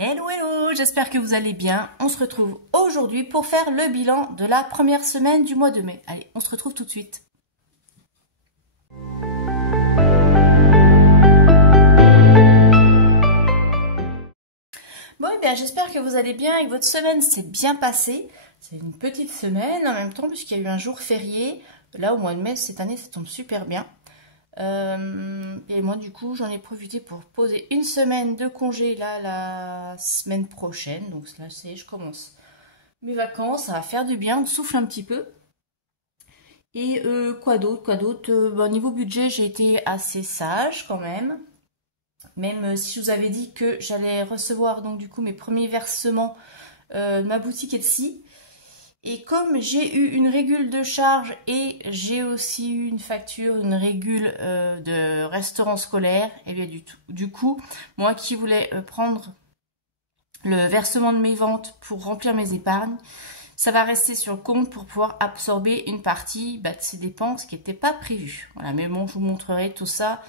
Hello hello, j'espère que vous allez bien. On se retrouve aujourd'hui pour faire le bilan de la première semaine du mois de mai. Allez, on se retrouve tout de suite. Bon, j'espère que vous allez bien et que votre semaine s'est bien passée. C'est une petite semaine en même temps puisqu'il y a eu un jour férié. Là, au mois de mai, cette année, ça tombe super bien. Et moi du coup j'en ai profité pour poser une semaine de congé là la semaine prochaine. Donc là c'est, je commence mes vacances, ça va faire du bien, on souffle un petit peu. Et quoi d'autre, niveau budget j'ai été assez sage quand même. Même si je vous avais dit que j'allais recevoir donc du coup mes premiers versements de ma boutique Etsy. Et comme j'ai eu une régule de charge et j'ai aussi eu une facture, une régule de restaurant scolaire, et bien du coup, moi qui voulais prendre le versement de mes ventes pour remplir mes épargnes, ça va rester sur le compte pour pouvoir absorber une partie de ces dépenses qui n'étaient pas prévues. Voilà, mais bon, je vous montrerai tout ça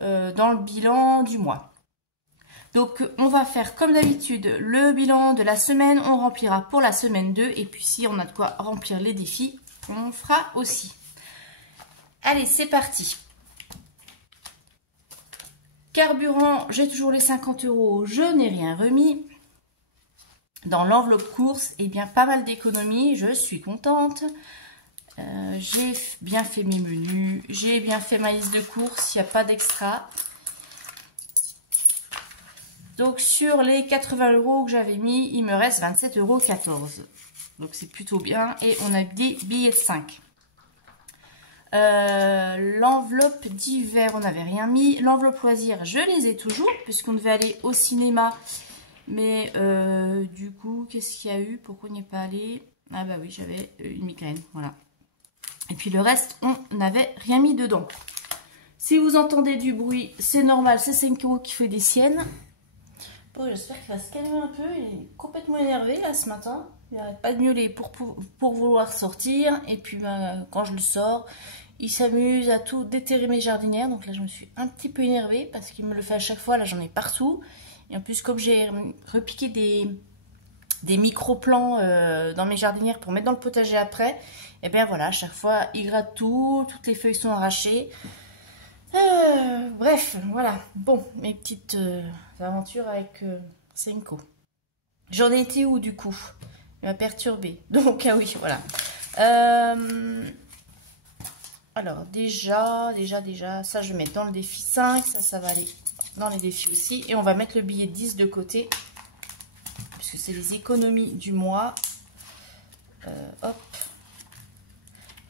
dans le bilan du mois. Donc, on va faire comme d'habitude le bilan de la semaine. On remplira pour la semaine 2. Et puis, si on a de quoi remplir les défis, on fera aussi. Allez, c'est parti. Carburant, j'ai toujours les 50 €. Je n'ai rien remis. Dans l'enveloppe course, pas mal d'économies. Je suis contente. J'ai bien fait mes menus. J'ai bien fait ma liste de courses. Il n'y a pas d'extra. Donc sur les 80 € que j'avais mis, il me reste 27,14 €. Donc c'est plutôt bien. Et on a des billets de 5. L'enveloppe d'hiver, on n'avait rien mis. L'enveloppe loisir, je les ai toujours, puisqu'on devait aller au cinéma. Mais du coup, qu'est-ce qu'il y a eu? Pourquoi on n'y est pas allé? Ah bah oui, j'avais une migraine, voilà. Et puis le reste, on n'avait rien mis dedans. Si vous entendez du bruit, c'est normal, c'est Senko qui fait des siennes. Bon, j'espère qu'il va se calmer un peu, il est complètement énervé là ce matin. Il n'arrête pas de miauler pour vouloir sortir. Et puis quand je le sors, il s'amuse à tout déterrer mes jardinières. Donc là je me suis un petit peu énervée parce qu'il me le fait à chaque fois. Là j'en ai partout. Et en plus comme j'ai repiqué des micro-plants dans mes jardinières pour mettre dans le potager après, et bien voilà, à chaque fois il gratte tout, toutes les feuilles sont arrachées. Bref, voilà. Bon, mes petites aventures avec Senko. J'en ai été où du coup? Il m'a perturbé. Donc, ah oui, voilà. Alors, déjà, ça je vais mettre dans le défi 5. Ça va aller dans les défis aussi. Et on va mettre le billet de 10 de côté. Puisque c'est les économies du mois. Hop.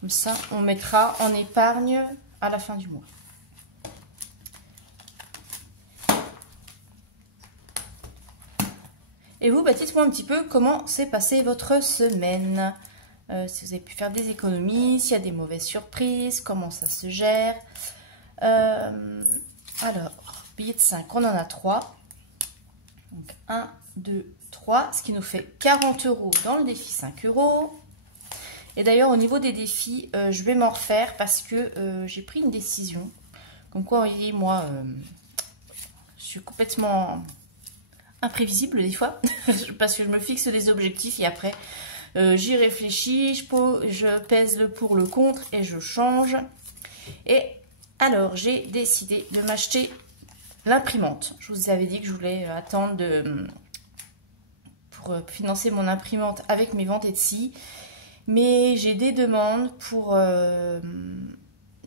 Comme ça, on mettra en épargne à la fin du mois. Et vous, dites-moi un petit peu comment s'est passée votre semaine. Si vous avez pu faire des économies, s'il y a des mauvaises surprises, comment ça se gère. Alors, billet de 5, on en a 3. Donc 1, 2, 3, ce qui nous fait 40 € dans le défi 5 €. Et d'ailleurs, au niveau des défis, je vais m'en refaire parce que j'ai pris une décision. Comme quoi, vous voyez, moi, je suis complètement imprévisible des fois parce que je me fixe des objectifs et après j'y réfléchis, je pèse le pour le contre et je change. Et alors j'ai décidé de m'acheter l'imprimante. Je vous avais dit que je voulais attendre pour financer mon imprimante avec mes ventes Etsy, mais j'ai des demandes pour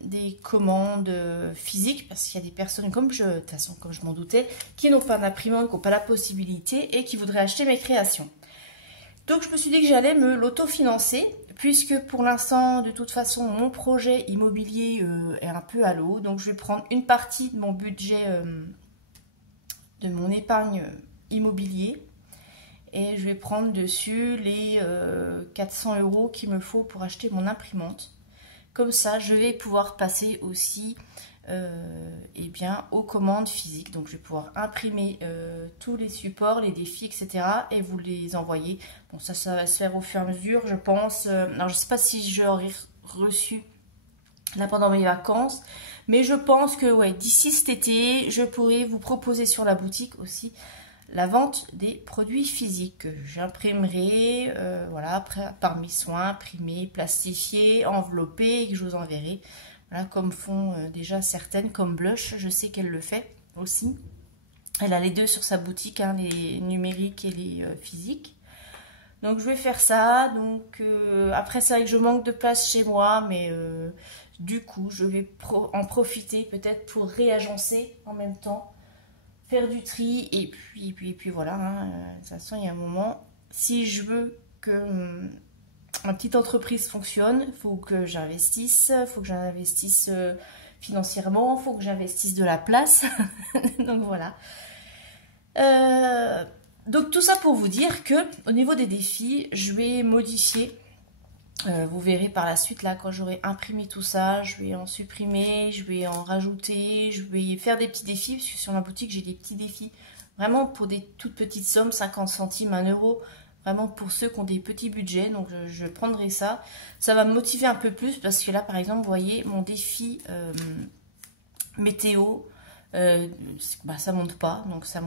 des commandes physiques parce qu'il y a des personnes comme de toute façon comme je m'en doutais, qui n'ont pas d'imprimante, qui n'ont pas la possibilité et qui voudraient acheter mes créations. Donc je me suis dit que j'allais me l'autofinancer puisque pour l'instant de toute façon mon projet immobilier est un peu à l'eau. Donc je vais prendre une partie de mon budget, de mon épargne immobilier, et je vais prendre dessus les 400 € qu'il me faut pour acheter mon imprimante. Comme ça, je vais pouvoir passer aussi aux commandes physiques. Donc, je vais pouvoir imprimer tous les supports, les défis, etc. et vous les envoyer. Bon, ça va se faire au fur et à mesure, je pense. Alors, je ne sais pas si j'aurai reçu là pendant mes vacances. Mais je pense que ouais, d'ici cet été, je pourrai vous proposer sur la boutique aussi la vente des produits physiques que j'imprimerai, voilà, par mes soins, imprimés, plastifiés, enveloppés, et que je vous enverrai. Voilà, comme font déjà certaines, comme Blush, je sais qu'elle le fait aussi. Elle a les deux sur sa boutique, hein, les numériques et les physiques. Donc je vais faire ça. Donc après c'est vrai que je manque de place chez moi, mais du coup je vais en profiter peut-être pour réagencer en même temps, faire du tri et puis voilà. Hein, de toute façon il y a un moment, si je veux que ma petite entreprise fonctionne, il faut que j'investisse, financièrement, il faut que j'investisse de la place. Donc voilà. Donc tout ça pour vous dire que au niveau des défis, je vais modifier. Vous verrez par la suite là quand j'aurai imprimé tout ça, je vais en supprimer, je vais en rajouter, je vais faire des petits défis parce que sur ma boutique j'ai des petits défis vraiment pour des toutes petites sommes, 50 centimes, 1 euro, vraiment pour ceux qui ont des petits budgets. Donc je prendrai ça. Ça va me motiver un peu plus parce que là par exemple vous voyez mon défi météo. Ça monte pas, donc ça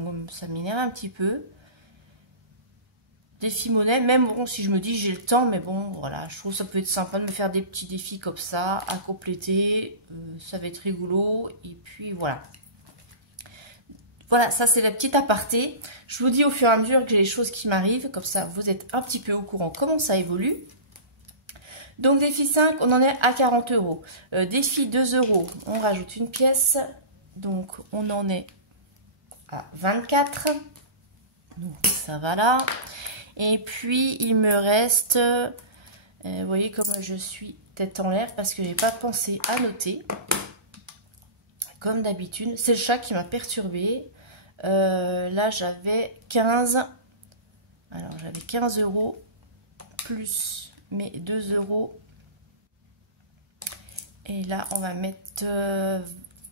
m'énerve un petit peu. Défi monnaie, même bon, si je me dis j'ai le temps, mais bon, voilà, je trouve ça peut être sympa de me faire des petits défis comme ça, à compléter, ça va être rigolo, et puis voilà. Voilà, ça c'est la petite aparté. Je vous dis au fur et à mesure que j'ai les choses qui m'arrivent, comme ça vous êtes un petit peu au courant comment ça évolue. Donc défi 5, on en est à 40 euros. Défi 2 euros, on rajoute une pièce. Donc on en est à 24. Donc ça va là. Et puis il me reste, vous voyez comme je suis tête en l'air parce que j'ai pas pensé à noter. Comme d'habitude, c'est le chat qui m'a perturbée. Là j'avais 15. Alors j'avais 15 euros plus mes 2 euros. Et là on va mettre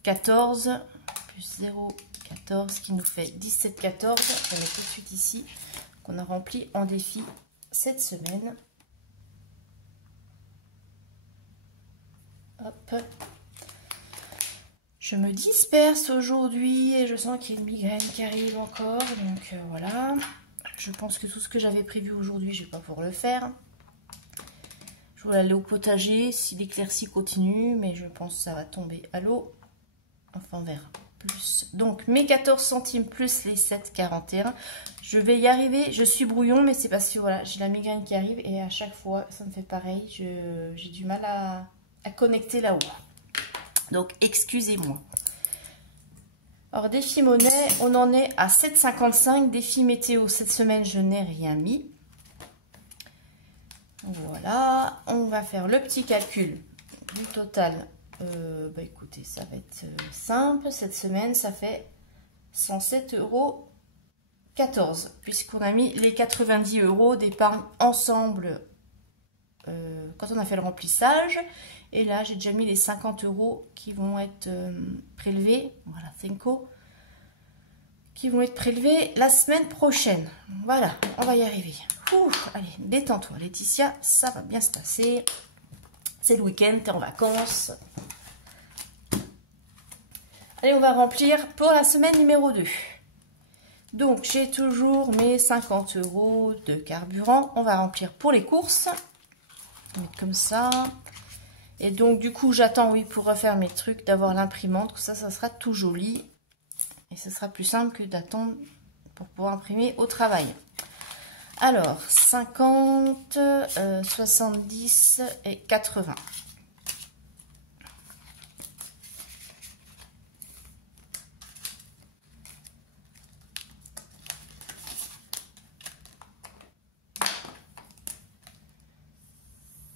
14 plus 0, 14 qui nous fait 17, 14. Je vais mettre tout de suite ici qu'on a rempli en défi cette semaine. Hop. Je me disperse aujourd'hui et je sens qu'il y a une migraine qui arrive encore. Donc voilà. Je pense que tout ce que j'avais prévu aujourd'hui, je ne vais pas pouvoir le faire. Je voulais aller au potager si l'éclaircie continue, mais je pense que ça va tomber à l'eau. Enfin, on verra. Plus. Donc, mes 14 centimes plus les 7,41. Je vais y arriver. Je suis brouillon, mais c'est parce que voilà, j'ai la migraine qui arrive et à chaque fois, ça me fait pareil. J'ai du mal à connecter là-haut. Donc, excusez-moi. Alors, défi monnaie, on en est à 7,55. Défi météo, cette semaine, je n'ai rien mis. Voilà. On va faire le petit calcul du total. Écoutez, ça va être simple. Cette semaine, ça fait 107,14 € puisqu'on a mis les 90 € d'épargne ensemble quand on a fait le remplissage. Et là, j'ai déjà mis les 50 € qui vont être prélevés. Voilà, 5 € qui vont être prélevés la semaine prochaine. Voilà, on va y arriver. Ouh, allez, détends-toi, Laetitia, ça va bien se passer. C'est le week-end, t'es en vacances. Allez, on va remplir pour la semaine numéro 2. Donc, j'ai toujours mes 50 € de carburant. On va remplir pour les courses. On va mettre comme ça. Et donc, du coup, j'attends, oui, pour refaire mes trucs, d'avoir l'imprimante. Ça sera tout joli. Et ce sera plus simple que d'attendre pour pouvoir imprimer au travail. Alors, 50, 70 et 80.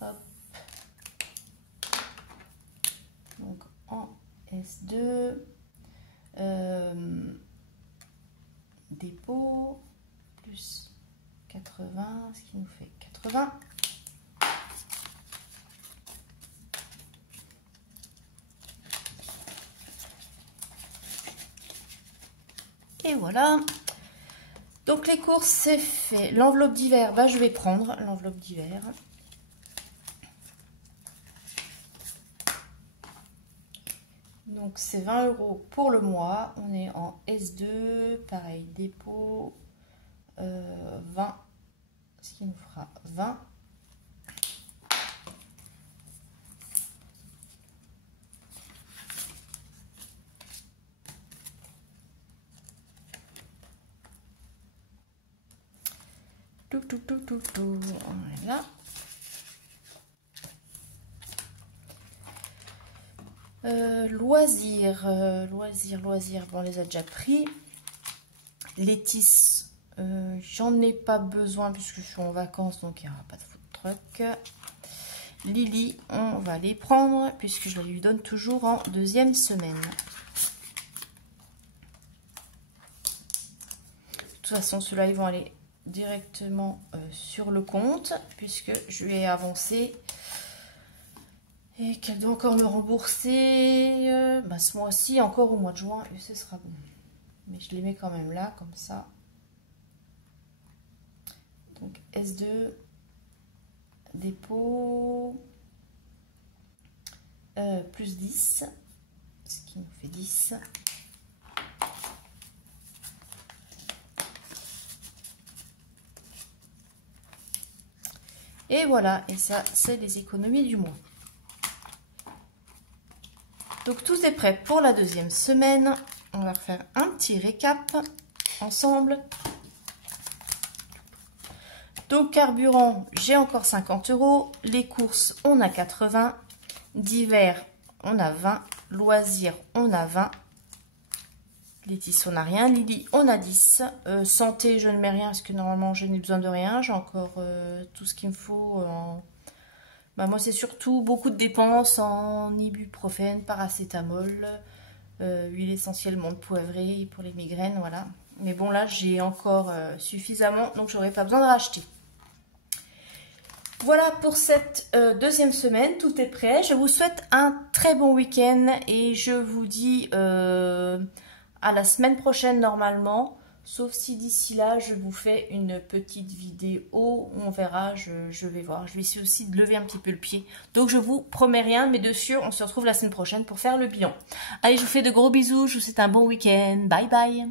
Hop. Donc, en S2, dépôt, plus 80, ce qui nous fait 80. Et voilà. Donc les courses, c'est fait. L'enveloppe d'hiver, bah, je vais prendre l'enveloppe d'hiver. Donc Donc c'est 20 € pour le mois. On est en S2, pareil, dépôt 20, ce qui nous fera 20. Voilà. Loisirs, loisirs, bon, on les a déjà pris. Les tisses, j'en ai pas besoin puisque je suis en vacances, donc il n'y aura pas de food truck. Lily, on va les prendre puisque je lui donne toujours en deuxième semaine. De toute façon, ceux-là, ils vont aller directement sur le compte puisque je lui ai avancé et qu'elle doit encore me rembourser ce mois-ci, encore au mois de juin, et ce sera bon. Mais je les mets quand même là, comme ça. Donc S2, dépôt, plus 10, ce qui nous fait 10. Et voilà, et ça, c'est les économies du mois. Donc tout est prêt pour la deuxième semaine. On va faire un petit récap ensemble. Donc carburant, j'ai encore 50 €. Les courses, on a 80. Divers, on a 20. Loisirs, on a 20. Les tissus, on n'a rien. Lily, on a 10. Santé, je ne mets rien parce que normalement, je n'ai besoin de rien. J'ai encore tout ce qu'il me faut. Moi, c'est surtout beaucoup de dépenses en ibuprofène, paracétamol, huile essentiellement de poivrée pour les migraines, voilà. Mais bon, là, j'ai encore suffisamment, donc j'aurais pas besoin de racheter. Voilà pour cette deuxième semaine, tout est prêt. Je vous souhaite un très bon week-end et je vous dis à la semaine prochaine normalement. Sauf si d'ici là, je vous fais une petite vidéo. On verra, je vais voir. Je vais essayer aussi de lever un petit peu le pied. Donc, je vous promets rien, mais de sûr, on se retrouve la semaine prochaine pour faire le bilan. Allez, je vous fais de gros bisous. Je vous souhaite un bon week-end. Bye bye.